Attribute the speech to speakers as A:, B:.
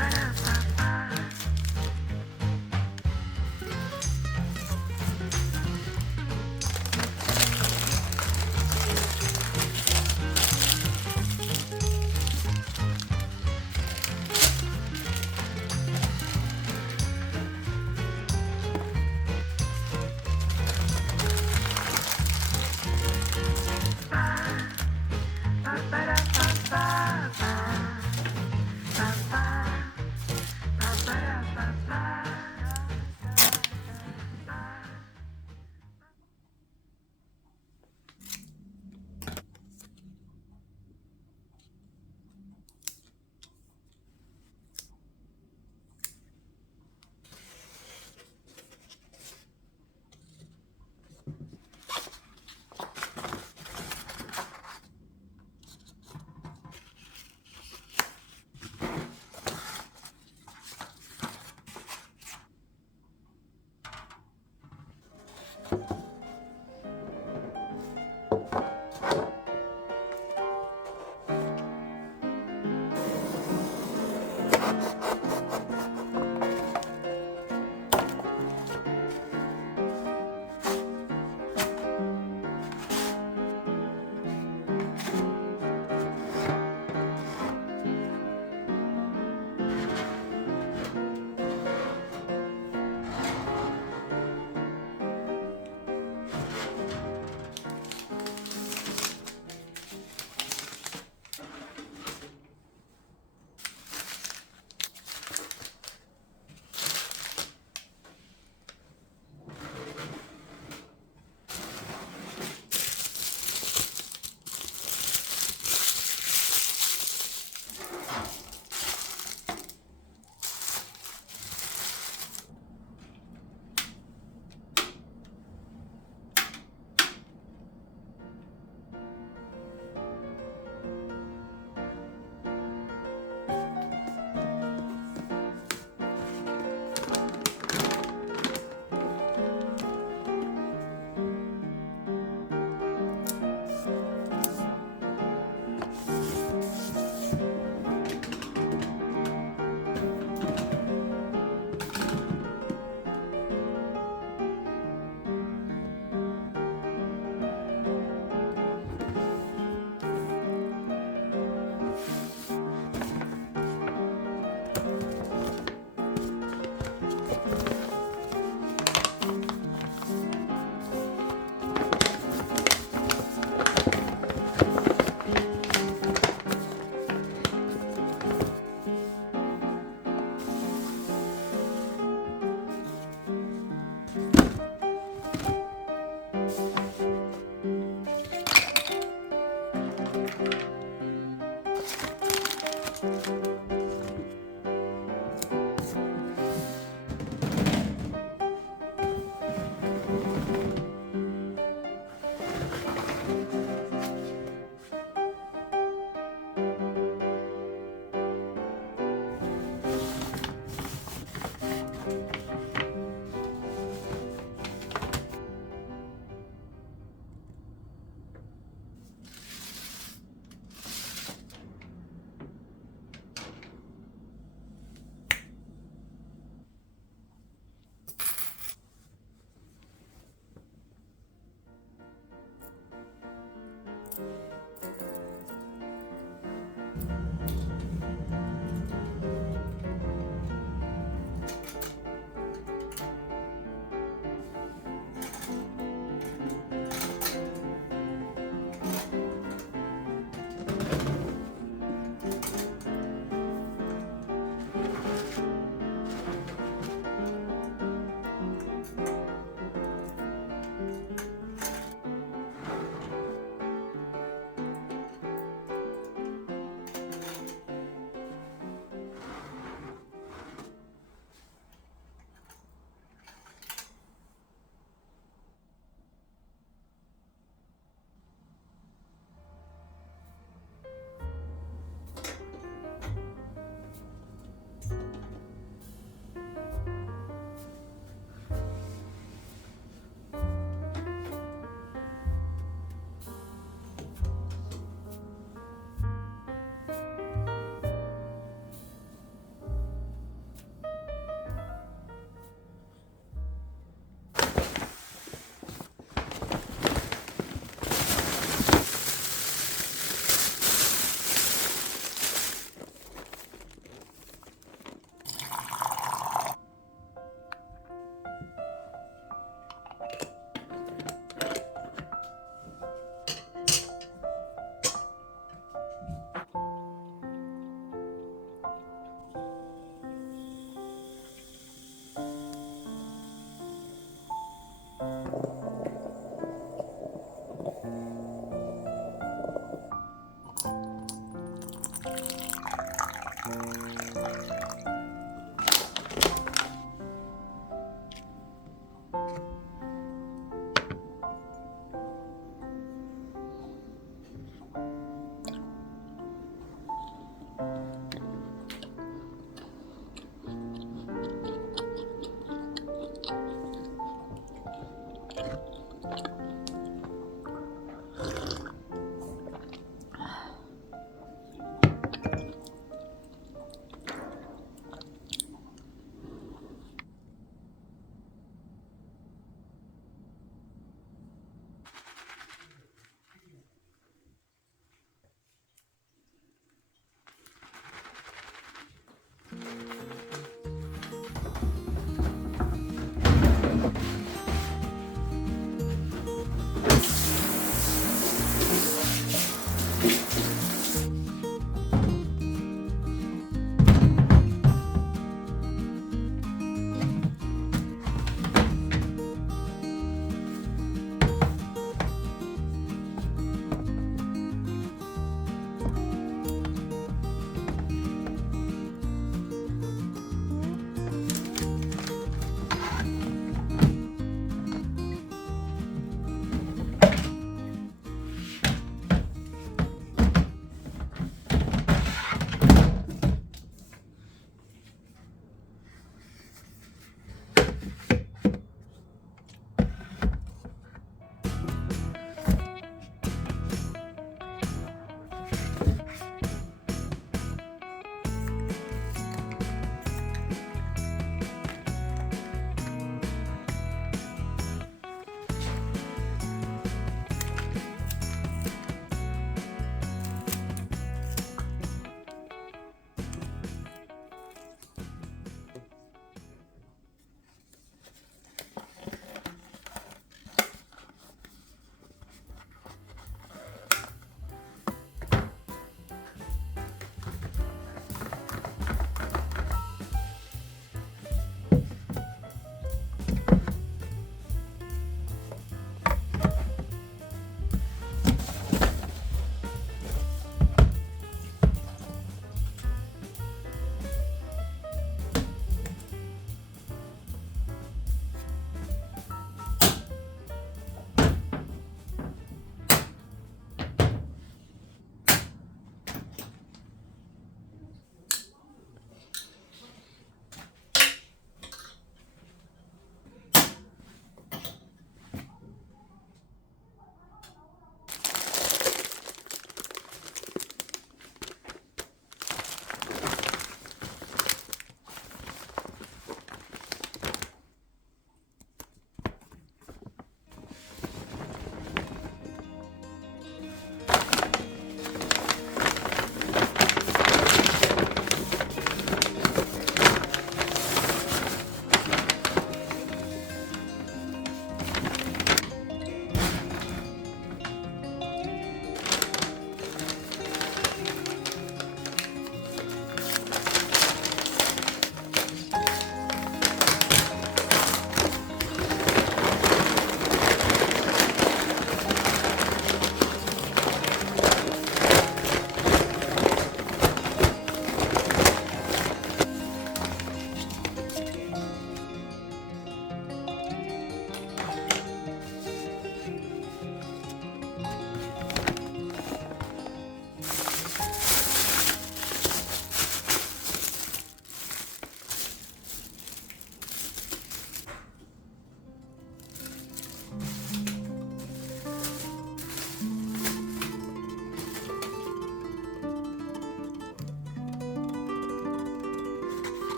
A: Ah!